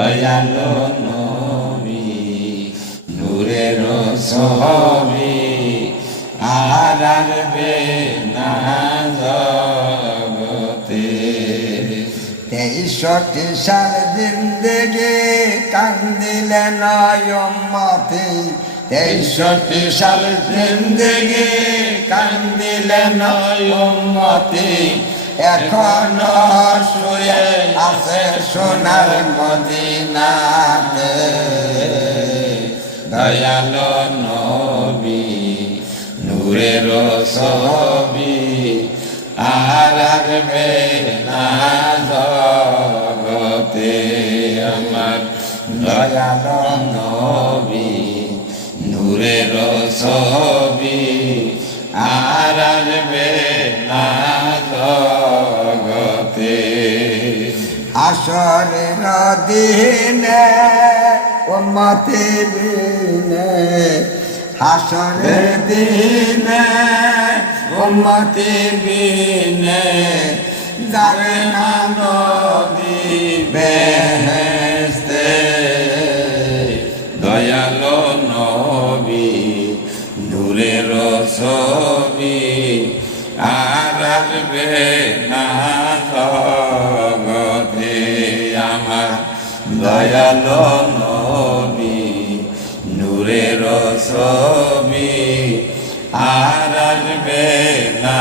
দয়ালো নবী নূরের ছবি আর আসবে না জগতে। 63 সাল জিন্দেগি কান্দিলেন উম্মতি, 63 সাল জিন্দেগি কান্দিলেন উম্মতি, এখনো শুয়ে আছে সোনার মদিনাতে। দয়ালো নবী নূরের ছবি আর আসবে না জগতে। আমার দয়ালো নবী নূরের ছবি আর আসবে না জগতে। হাসরের দিনে উম্মতি বিনে, হাসরের দিনে উম্মতি বিনে যাবে না নবী বেহেশতে। দয়ালো নবী নূরের ছবি আর আসবে না জগতে। আমার দয়ালো নবী নূরের ছবি আর আসবে না